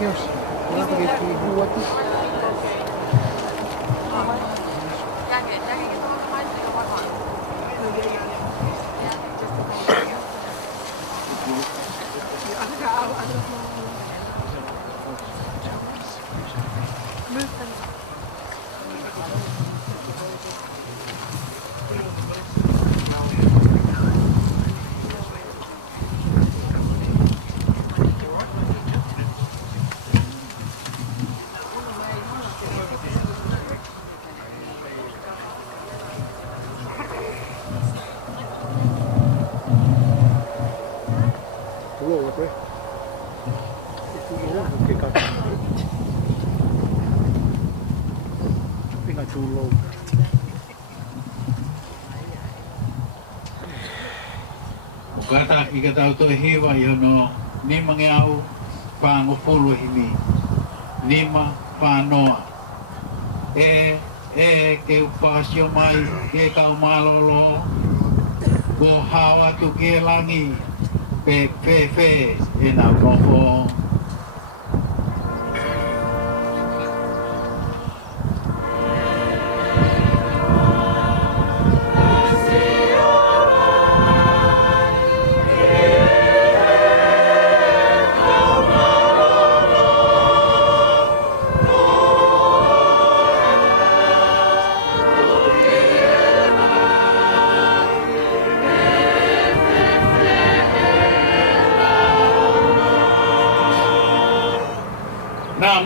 Kios. Wala ko dito buwat. Kata ika tau to hewa yo no ni mangiau pango pulu himi lima panoa ke upasio mai ke kau malolo ko hawa tu ke langi pe ena kofo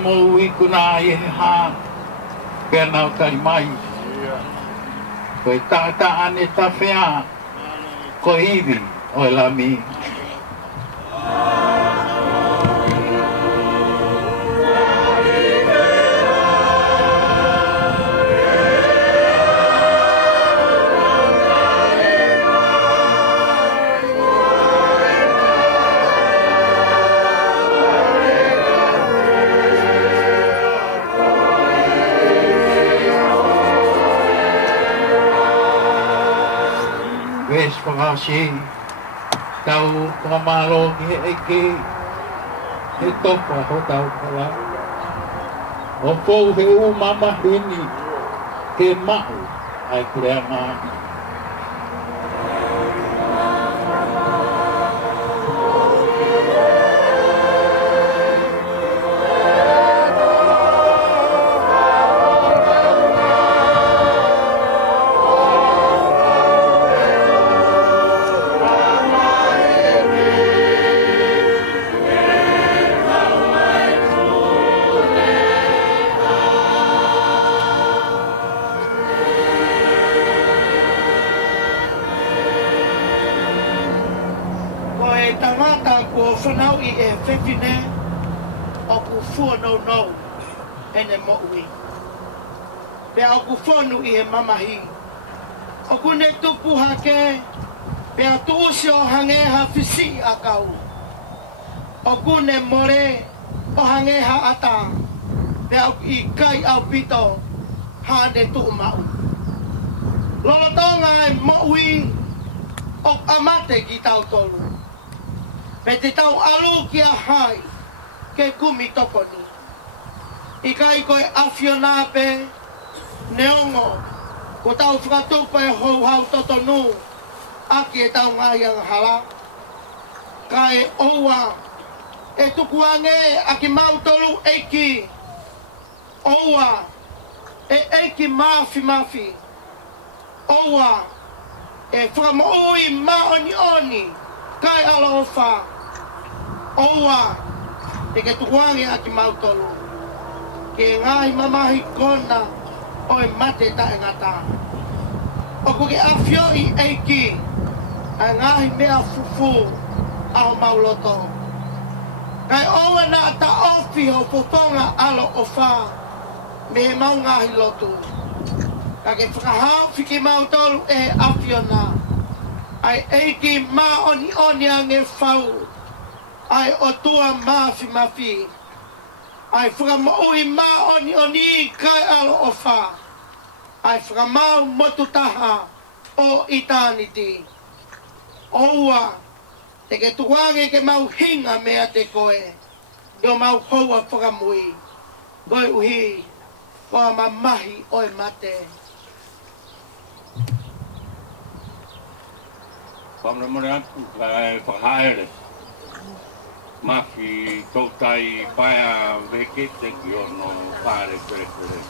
mo ikuna ye ha pena kai mai ko ta ane ta fea ko hivi o la mi pangasi tahu pamalo ke itu apa tahu pula opo he mama ini ke mau ai kurema whanau I whewhine o ku whanau nau ene mo'ui. Pea o ku whanu I mamahi. O ku ne tupu hake, pea tuusi o hangeha whisi a kau. O ku ne more o hangeha ata, pea I kai au pito hane tu mau. Lolotonga e mo'ui o amate ki tau tolu. Me te tau alu ki a hai ke kumi toponi. I kai koe awhiona pe neongo ko tau whakatupa e hou hau totonu aki e tau ngaiang hala. Kai oua e tukuange aki mau tolu eiki. Oua e eiki mafi. Oua e whakamoui maoni oni kai alo ofa. Oua e ke tukuange aki mau tolu. Ke ngai mamahi kona o e mate ta e ngata. O ku ke awhio I eiki a ngahi mea fufu ao mauloto. Kai oua na ta ofi ho poponga alo ofa me he mau ngahi lotu. Ka ke whakahau whiki mau tolu e awhio na. Ai eiki ma oni ange whau. Ai o tua mafi. Ai whakamoui ma oni kai alo ofa. Ai whakamau motu taha o eternity. Oua, te ke tuange ke mau hinga mea te koe. Yo mau hoa whakamui. Goi uhi. Koa mamahi oi mate. Pamra mare atu kai whakaere. Mafi tautai paia vekete ki ono pare pere pere.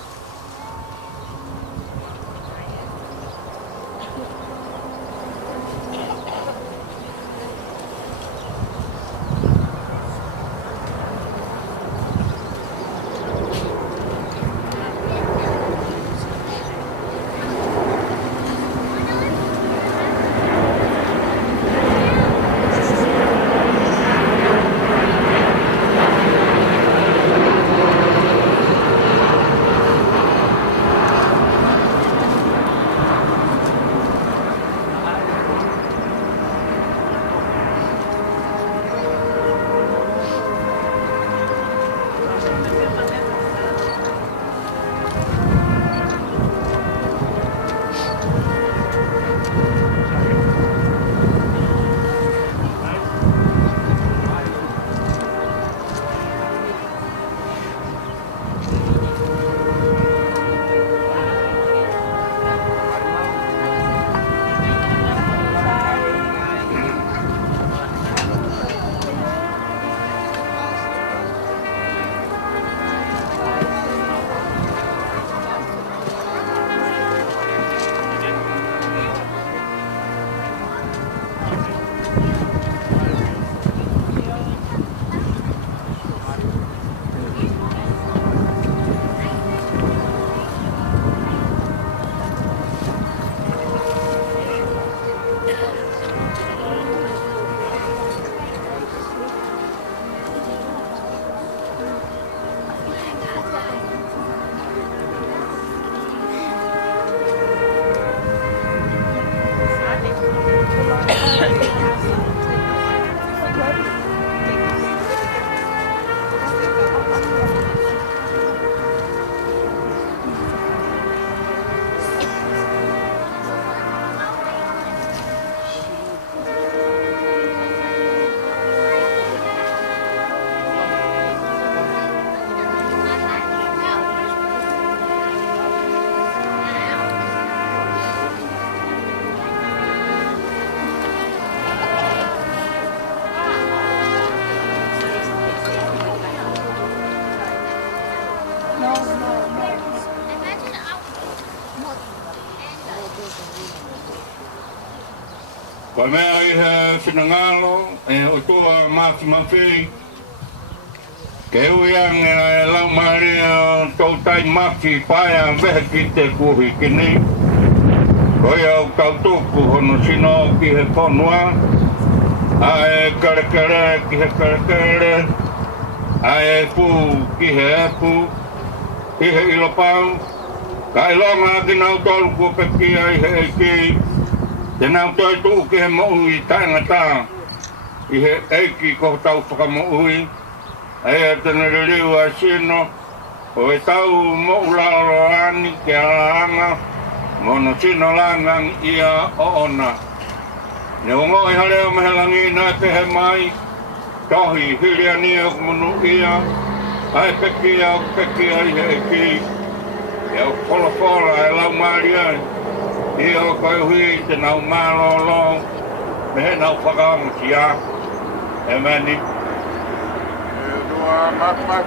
Kwa mea i he whinangalo, e o toa māti mawhi. Ke uiang e lau maari o tautai maki paia vehe ki te kuhi kini. Koi au tautuku hono sino ki he konua. A e karekare ki he karekare. A e pu ki he epu. Ki he ilopau. Ka ilonga ki nau tolu ku peki ai he eki. Te nau toi tuu ki he moui tangata. I he eiki ko tau whakamoui. Ea tene ririu a sino. O e tau mou lao ani ki a laanga. Mono sino langang ia o ona. Ne o ngoi hareo mehelangi na te he mai. Tohi hiria ni o munu ia. Ai peki au peki ai he eki. E o kola e lau maari ai. I o koe hui te nau mālolo, me he nau whakaonga ki a. E mani. E tua makmak,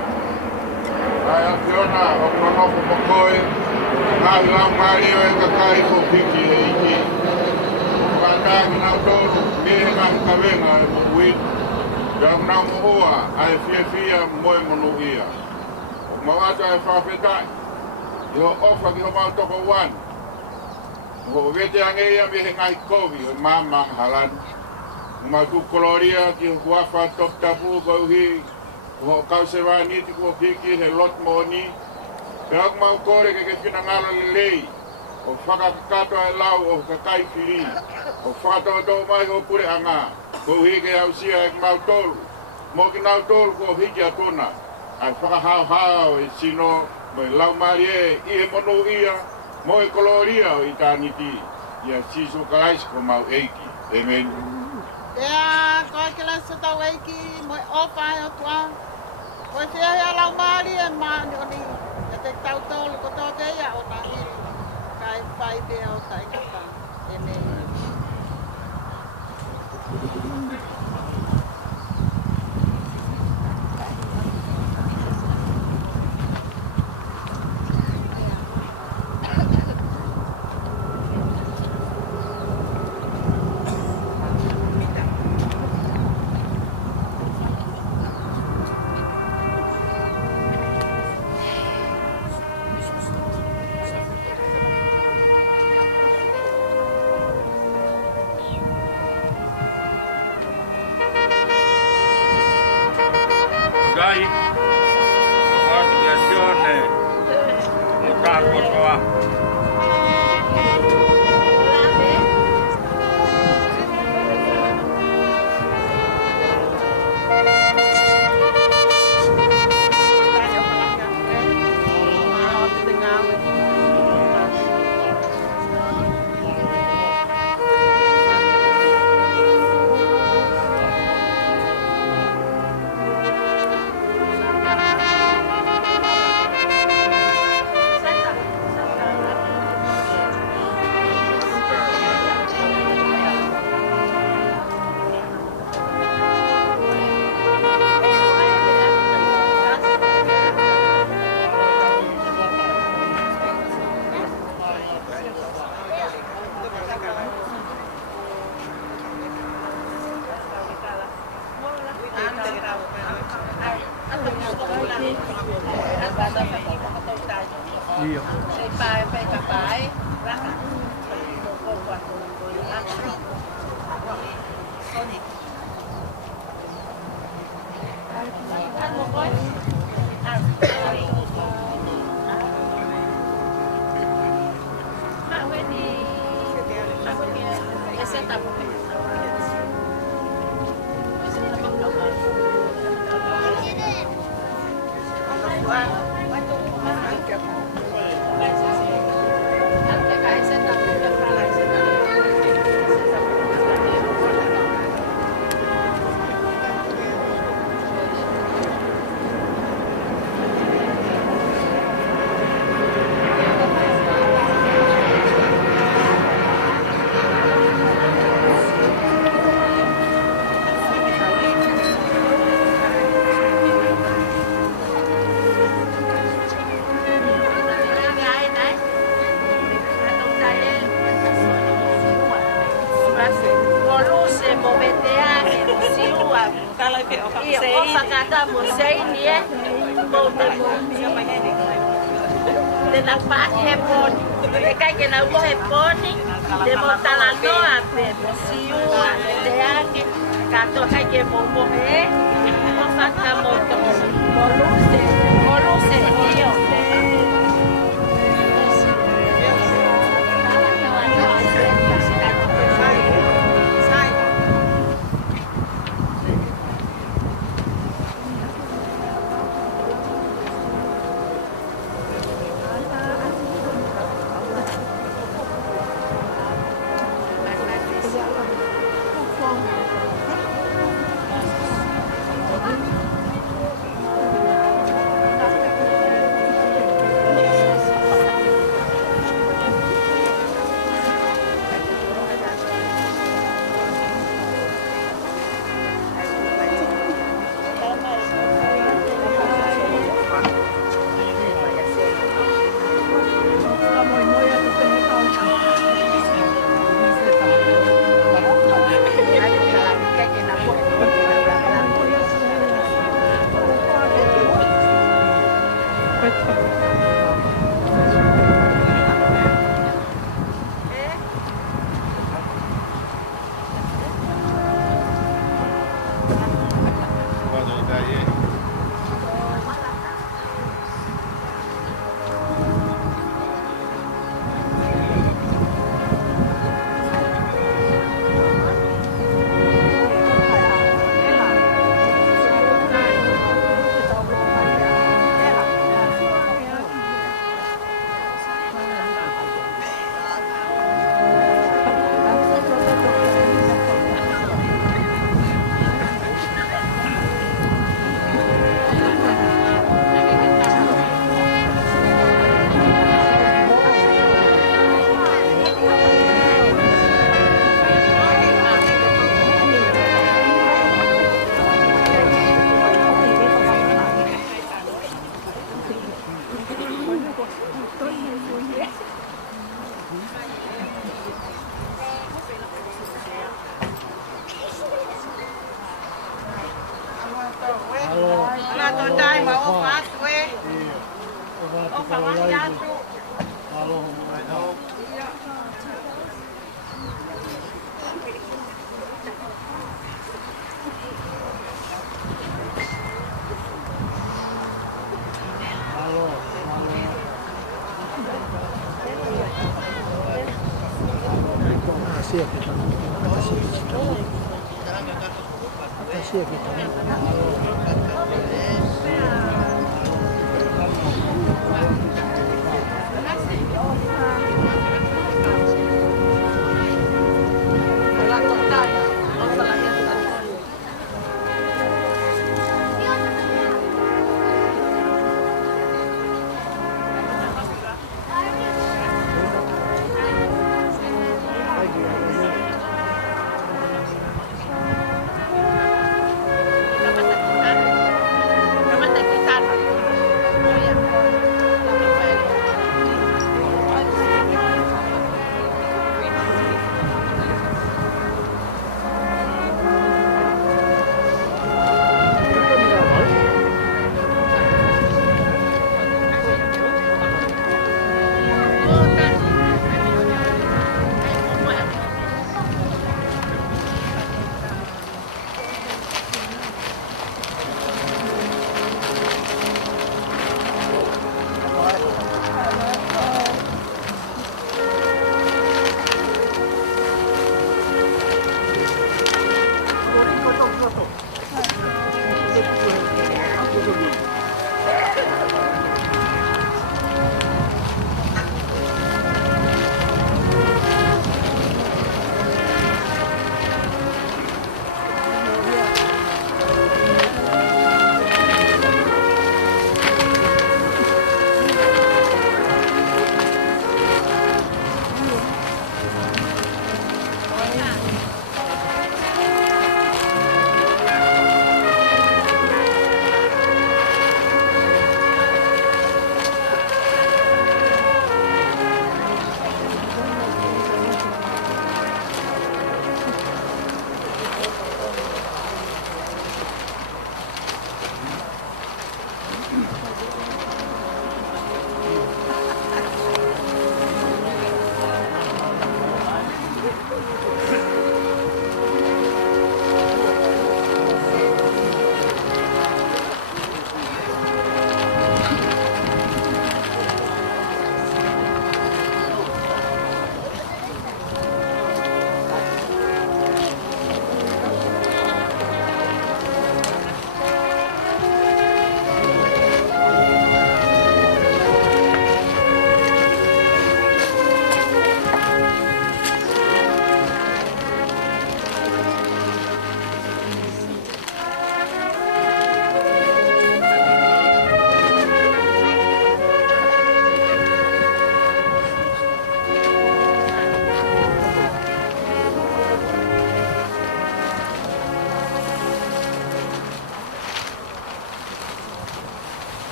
ai a whiona o kronoko mokoe, ngāhi lau maari o e kakai ko piki e iki. Whakataki nau tōru, mihe ngāhi kawenga e mokui, Jau nau mo ua, ai fia moe monu ia. O mawata e whawhetai, i o ofa ki ho mau toko wan. Ko vete ange ia me he ngai kovi o mama halan. Ma tu koloria ki ho fa top tabu ko hi ko ka se va ni ti ko piki he lot moni. Ka ma kore ke fina ngala lei. O faka kato e lau o ka kai firi. O fato do mai o pure anga. Ko hi ke au sia e mau tol. Mo ki nau tol ko hi ki atona. Ai faka hao e sino mo lau marie i e monu ia. Mo e koloria o itaniti. Ia siso kalais ko mau eiki. Amen. Ea, koe ke la sota weiki, mo e opa e o tua.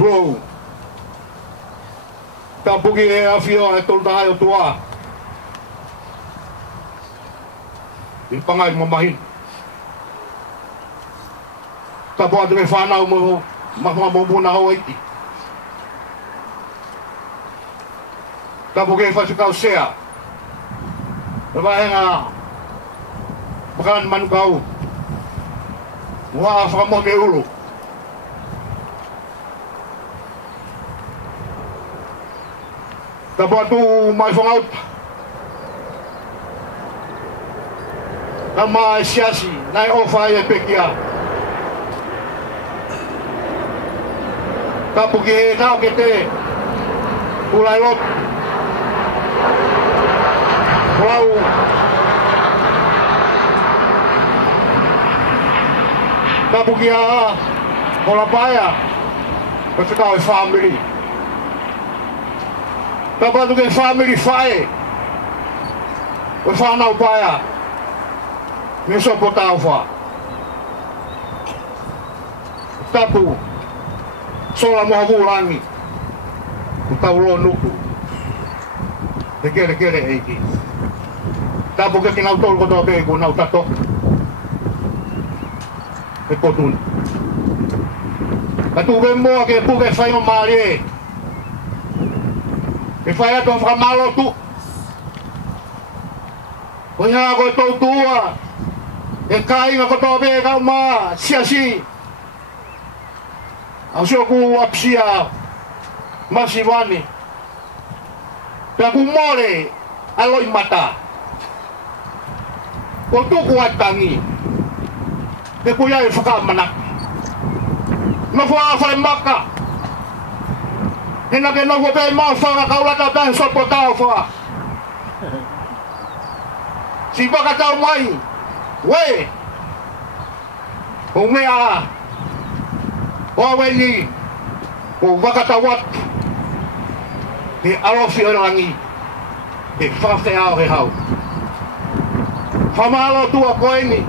Bro. Tapuki e awhio e tolu tahaio tua. I pangai mamahin. Tapu atu me whanau mo mahumuna hau eiti. Tapuki e whasikau sea. Wahenga pakaran manukau. Wah, whakamoh me ulu. Tapu atu mai whangaut. Nama siasi, nai ofa e pekia. Tapu ki he nao ke te ulai lot. Wau. Tapu ki a kola paya. Kasi kau e family. Tapu atu ke family fae. O whanau paya. Me sopo tau wha. Tapu. Sola moha vulangi. O tau lo nuku. Te kere eiki. Tapu ke kinau tolu kotoa pēku nau tato. E potun. Ka tuwe moa ke puke whaino maari e. E whai ato whakamalo tu. O hea koe tau tua. E kainga kotoa pēkau maa. Siasi. Au sio ku apsia masiwani. Pea ku more aloi mata. Ko tuku atangi. Te kuya e whakamanak. No whaafai maka. Hena ke no whape maa whaka kaulata tahe sopo tau wha. Si waka tau mai. We. O mea. O weni. O waka tawat. He arofi o rangi. He whawhi au he hau. Whamalo tua koeni.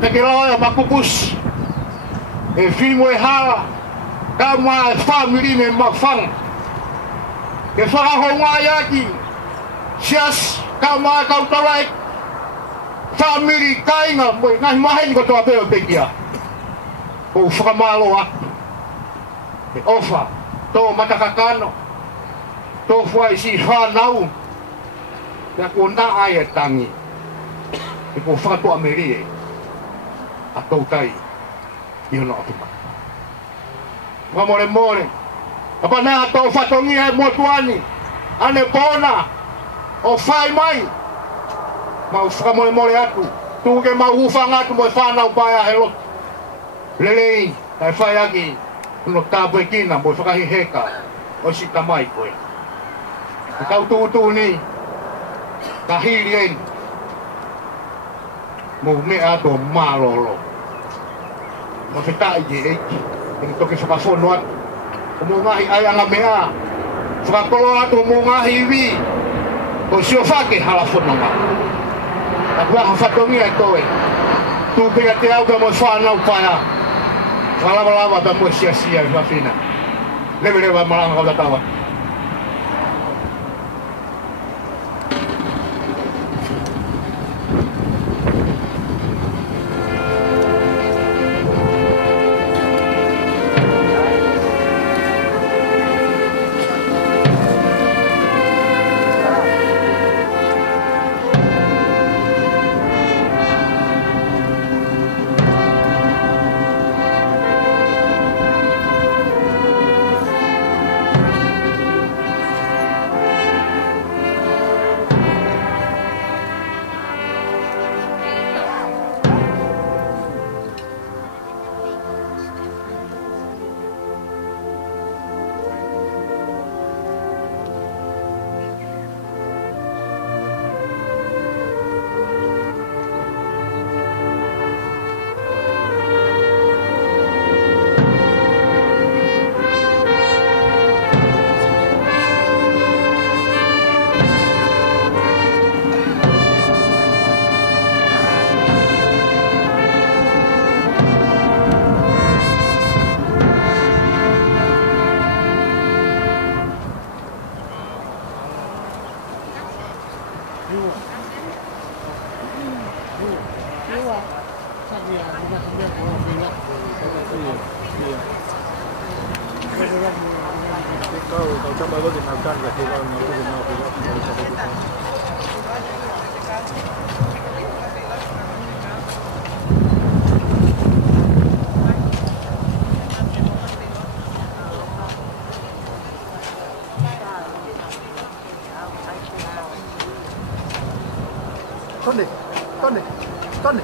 Te ke roa makupus. E whimo e hala. Ka maa e whamiri me mawhanga. Ke whakahonga iaki. Sias. Ka maa kautarai. Whamiri kainga. Moi ngahi maheni kotoa peo pekia. O whakamalo atu. E ofa. Tō matakakano. Tō whai si whanau. Ia ko nā ai e tangi. E ko whakatoa meri e. A tautai. I hono atuma. Whamore more. Apa nā tō whatongi e motuani. Ane pōna. O whai mai. Mau whakamore more atu. Tūke mau ufanga atu mo e whanau paia he lotu. Lelei. Tai whai aki. No tapu e kina mo e whakahi heka. O si tamai koe. E kau tūtū ni. kahiri ai mo me a to malolo mo fita je e to ke sa fono at mo ngahi ai anga mea sa tolo atu mo ngahi wi o sio fake hala fono ma aku ha fatongi ai to e tu pe te au ka mo fa na pa ya wala ba mo sia va fina le va malanga ka tawa Tony.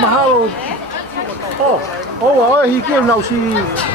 Mahalo. Oh, hiki nau si